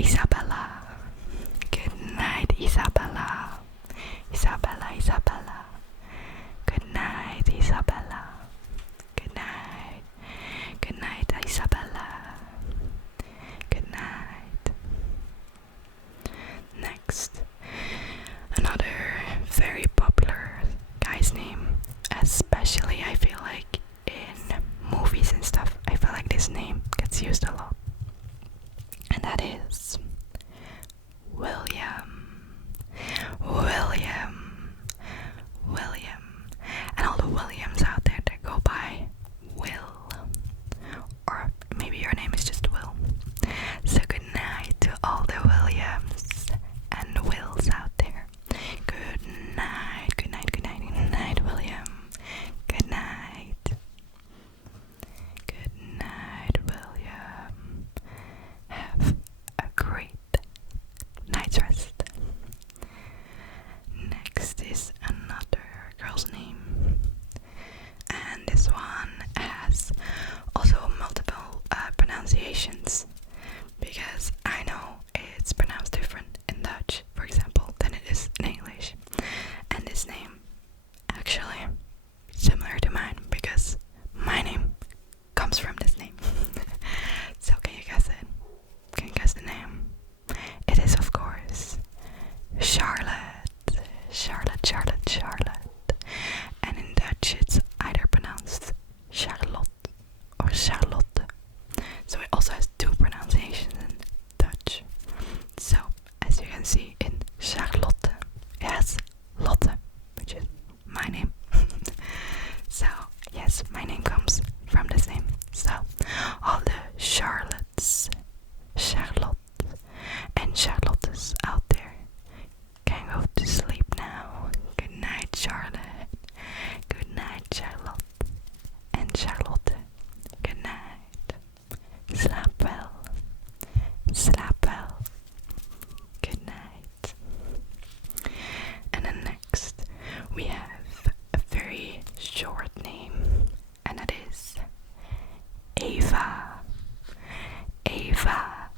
Isabella. Good night, Isabella. Isabella, Isabella. Good night, Isabella. Good night. Good night, Isabella. Good night. Next, another very popular guy's name, especially I feel like in movies and stuff. I feel like this name gets used a lot, and that is William. William. William. And all the Williams out there that go by Will. Or maybe your name is just Will. So good night to all the Williams and Wills out there. Good night, good night, good night, good night, William. Good night. Good night, William. Have a great night's rest. Next is another girl's name, and this one has also multiple pronunciations, because I know it's pronounced different in Dutch, for example, than it is in English. And this name actually similar to mine, because my name comes from this name. So can you guess it? Can you guess the name? It is, of course, Charlotte. Charlotte, Charlotte, Charlotte. And in Dutch it's either pronounced Charlotte or Charlotte. So it also has two pronunciations in Dutch. So as you can see, in Charlotte it has Lotte, which is my name. So yes, my name comes from this name. So all the Charlottes, Charlotte and Charlottes out there can go to sleep now. Good night, Charlotte. Good night, Charlotte and Charlotte. Good night. Slaap wel. Slaap wel. Good night. And then next we have a very short name, and that is Eva. Eva.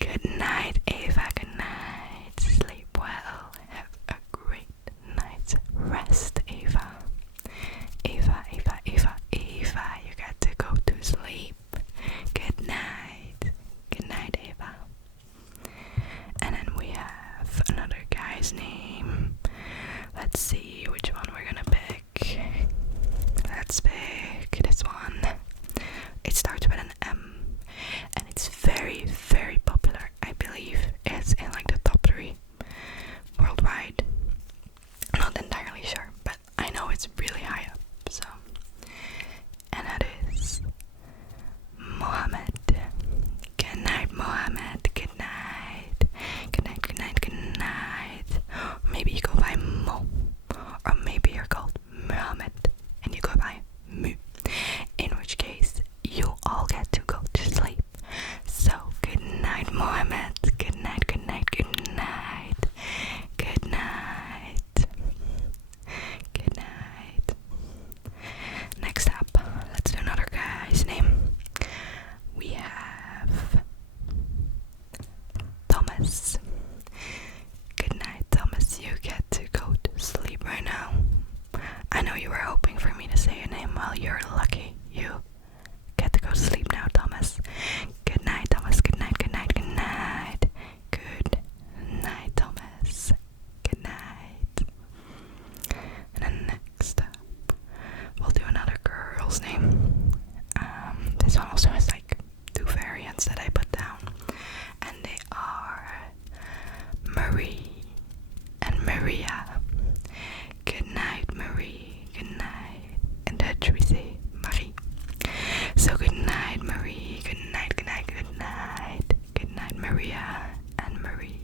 Good night, Eva. Good night. Sleep well. Have a great night's rest, Eva. Eva, Eva, Eva, Eva. You got to go to sleep. Good night. Good night, Eva. And then we have another guy's name. Let's see which one we're gonna pick. Let's pick this one. It starts with an M, and it's very, very popular. I believe it's in like the top 3 worldwide. Not entirely sure, but I know it's really high up. So, and that is Mohammed. Good night, Mohammed. Good night. Good night, good night, good night. Maybe you go by Mo, or maybe you're called Mohammed and you go by Mu. In which case, you all get to go to sleep. So, good night, Mohammed. Good night, good night, good night. Good night. Good night. Next up, let's do another guy's name. We have Thomas. Good night, Thomas. You get to go to sleep right now. I know you were hoping for me to say your name. Well, you're lucky. You get to go to sleep now, Thomas. Good night, Thomas. Good night, good night, good night. Good night, Thomas. Good night. And then next up, we'll do another girl's name. This one also has like 2 variants that I put down, and they are Marie and Maria. Good night, Marie. Good night. In Dutch we say Marie. So good night, Marie. Good night, good night, good night. Good night, Maria and Marie.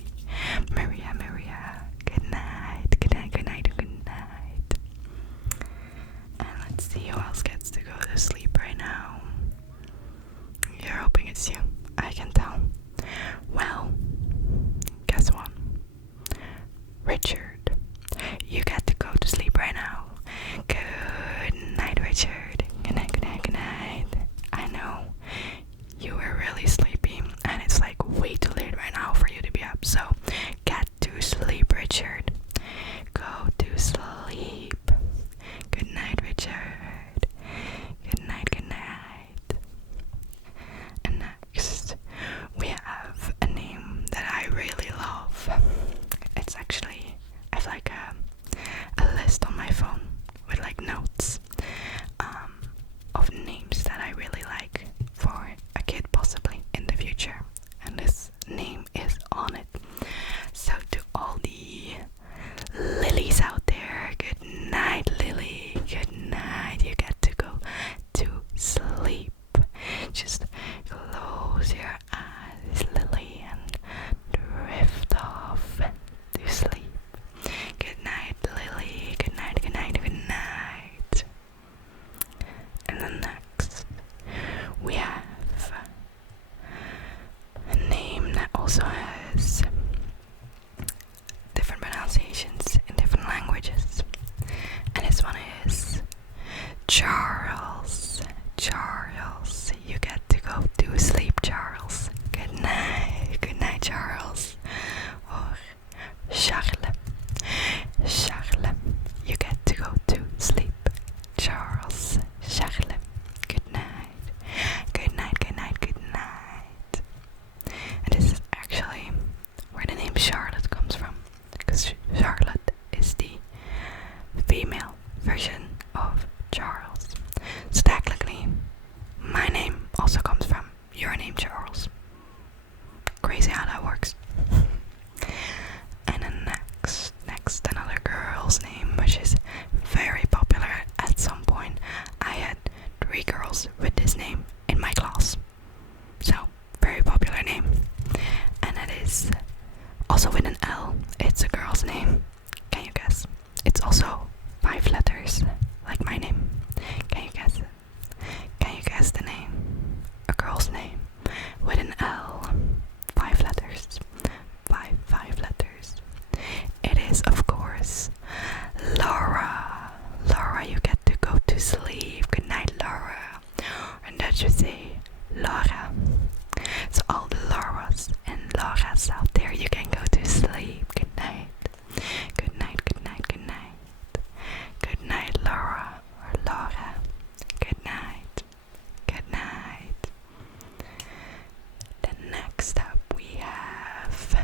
Maria, Maria. Good night. Good night, good night, good night. And let's see who else gets to go to sleep right now. You're hoping it's you. I can tell. Well, guess what? Richard. You got to go to sleep right now. Good night, Richard. Good night, good night, good night. I know you were really sleepy, and it's like way too late right Crazy how that works. And then next another girl's name, which is very popular at some point. I had 3 girls with this name in my class. So, very popular name. And it is also with an L. It's a girl's name. Can you guess? It's also 5 letters, like my name. Can you guess it? Can you guess the name? A girl's name with an L. 5 letters. Five letters. It is, of course, Laura. Laura, you get to go to sleep. Good night, Laura. And that you say Laura. So all the Lauras and Lauras out there, you can go to sleep. Good night. Good night, good night, good night. Good night, Laura or Laura. Good night. Good night. Then next up we have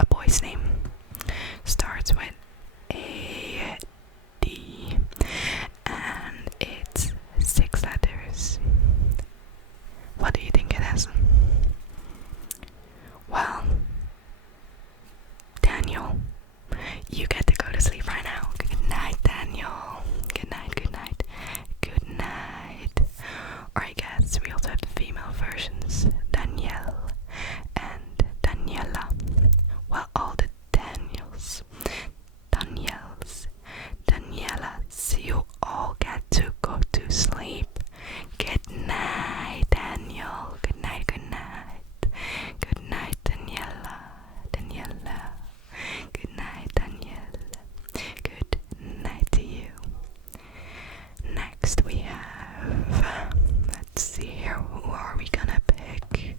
a boy's name. Starts with A D and it's 6 letters. What do you think it is? Well, Daniel, you get to go to sleep right now. Good night, Daniel. Good night, good night, good night. Or I guess we also have the female versions, Danielle and Daniela. Well, all the Daniels, Danielles, Danielas, you all get to go to sleep. Good night, Daniel. Good night, good night. Good night, Daniela. Daniela. Good night, Danielle. Good night to you. Next we have, let's see here, who are we gonna pick?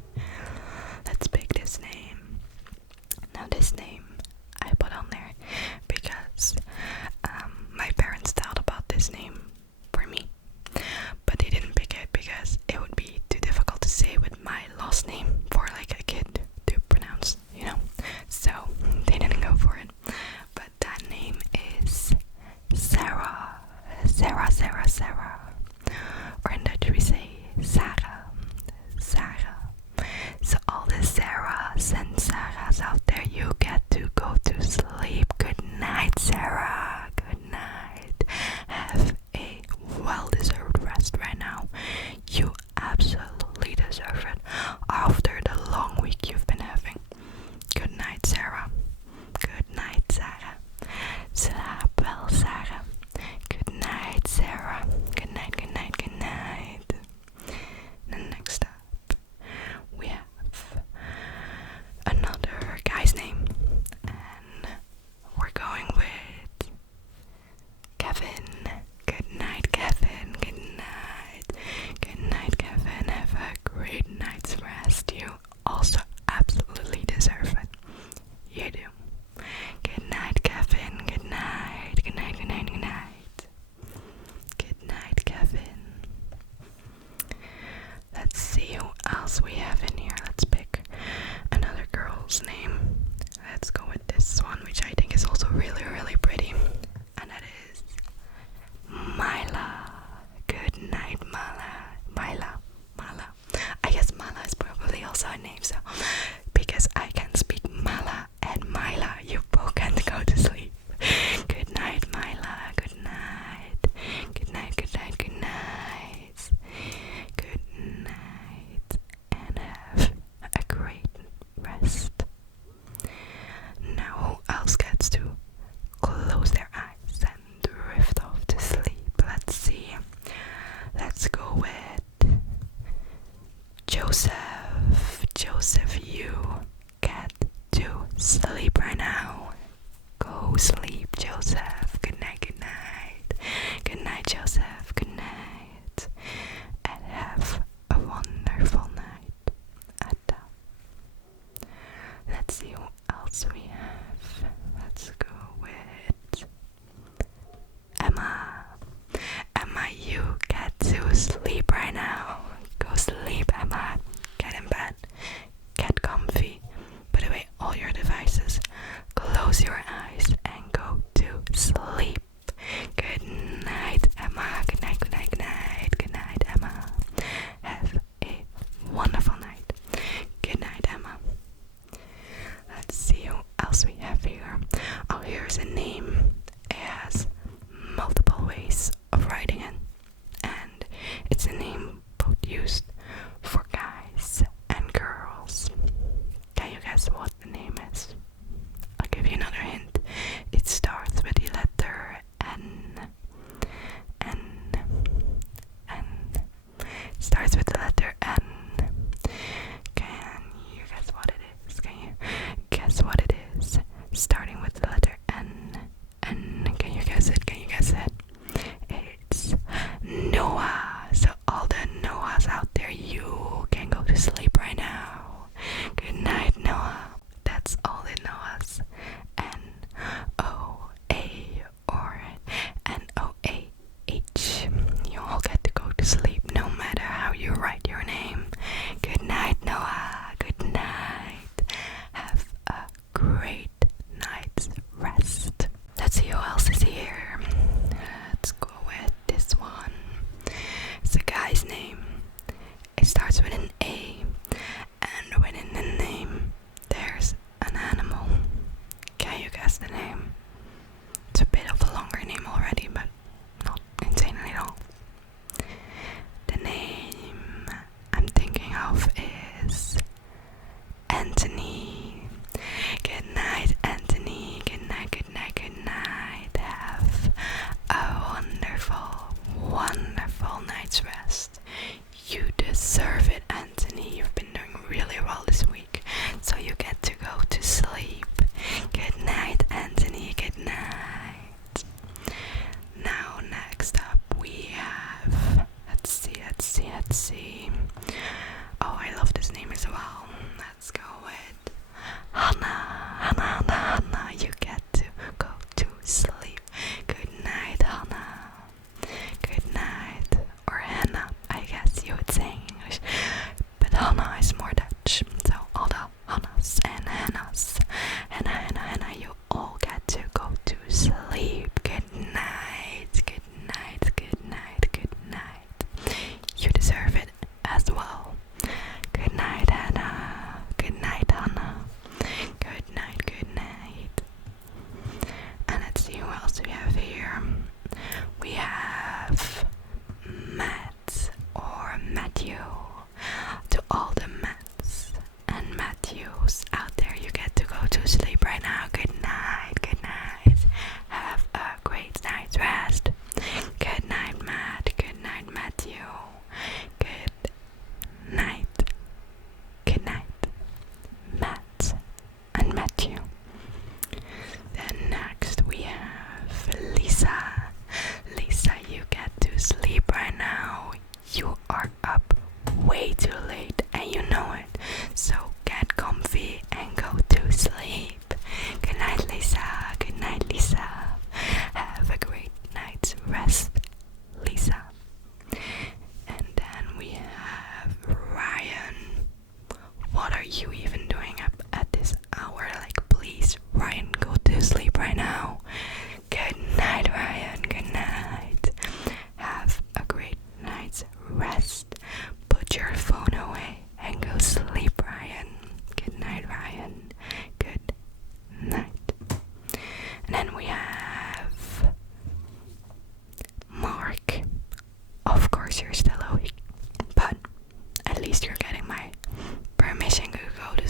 Let's pick this name. Now this name I put on there because my parents thought about this name for me, but they didn't pick it because it would be too difficult to say with my last name for like a kid to pronounce, you know. So they didn't go for it. But that name is Sarah. Sarah, Sarah, Sarah. Or in Dutch we say Sarah. Sarah. So all the Sarahs and Sarahs out there, you get to go to sleep. Good night, Sarah. Good night. Have a well-deserved rest right now. You absolutely deserve it after the long week you've been having. Good night, Sarah. Good night, Sarah. Slaap wel, Sarah. Good night, Sarah. Good night, good night, good night. And next up, we have another guy's name. And we're going with Kevin. Good night, Kevin. Good night. Good night, Kevin. Have a great night's rest. You also absolutely deserve it. You do. Good night, Kevin. Good night. Good night, good night, good night. Good night, Kevin. Let's see who else we have in here. Let's pick another girl's name. Let's go with this one, which I think is also really, really pretty. And that is Myla. Good night, Myla. Myla. I guess Myla is probably also a name, so because I can speak Myla and Myla, you both can go to sleep. Good night, Myla. Good night. Good night, good night, good night. Good night. And have a great rest. Now who else gets to close their eyes and drift off to sleep? Let's see. Let's go with Joseph. Joseph, you get to sleep right now. Go sleep, Joseph. Good night, good night. Good night, Joseph. Good night. And have a wonderful night at that. Let's see who else we have. Let's go with Emma. Emma, you get to sleep right now. Go sleep, Emma. Get in bed. Get comfy. Put away all your devices. Close your eyes and go guess what the name is? I'll give you another hint. It starts with the letter N. N. N. It starts with the letter N. Can you guess what it is? Can you guess what it is? Starting with the letter N. N. Can you guess it? Can you guess it? It's Noah. So all the Noahs out there, you can go to sleep right now. Good night, Noah. That's all the Noahs. N-O-A or N-O-A-H. You all get to go to sleep no matter how you write your name. Good night, Noah. Good night. Have a great night's rest. Let's see who else is here. Let's go with this one. It's a guy's name. It starts with an A, and within the name there's an animal. Can you guess the name? It's a bit of a longer name already, but not insanely long. The name I'm thinking of is Anthony. Good night, Anthony. Good night, good night, good night. Have a wonderful, wonderful night's rest. You deserve it, Anthony. You've been doing really well this week, so you get to go to sleep. Good night, Anthony. Good night. Now, next up we have, let's see. Oh, I love this name as well. Let's go with Hannah. You get to go to sleep. Good night, Hannah. Good night. Or Hannah, I guess you would say in English. But Hannah is more Dutch. So all the Hannahs and Hannahs. Hannah, you all get to go to sleep. Good night. Good night. Good night. Good night. You deserve it as well. Good night, Hannah. Good night, Hannah. Good night, good night. And let's see who else we have here. We have Matt or Matthew. To all the Matts and Matthews out there, you get to go to sleep right now. Good night, good night. Have a great night's rest. Good night, Matt. Good night, Matthew. Good night. Good night, Matt and Matthew. Then next we have Lisa. Lisa, you get to sleep right now. You are up way too late and you know it. So get comfy and go to sleep. Good night, Lisa. Good night, Lisa. Have a great night's rest, Lisa. And then we have Ryan. What are you even doing up at this hour? Like, please, Ryan, go to sleep right now. Good night, Ryan. Good night. Have a great night's rest. Put your phone away and go sleep, Ryan. Good night, Ryan. Good night. And then we have Mark. Of course you're still awake, but at least you're getting my permission to go to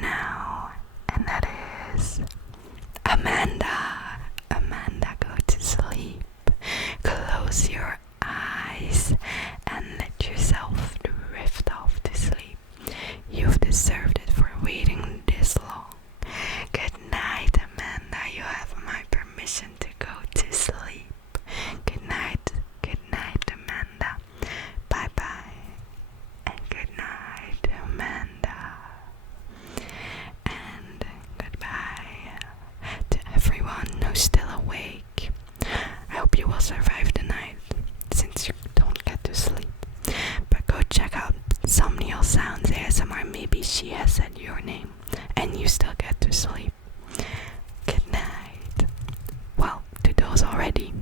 now, and that is Amanda. Amanda, go to sleep. Close your eyes and let yourself drift off to sleep. You've deserved it for waiting this long. Good night, Amanda. You have my permission to go to sleep. Good night, Amanda. Bye bye, and good night, Amanda. And goodbye to everyone who's still awake. I hope you will survive the night, since you don't get to sleep. But go check out Somnial Sounds ASMR. Maybe she has said your name and you still get to sleep. Good night. Well, to those already,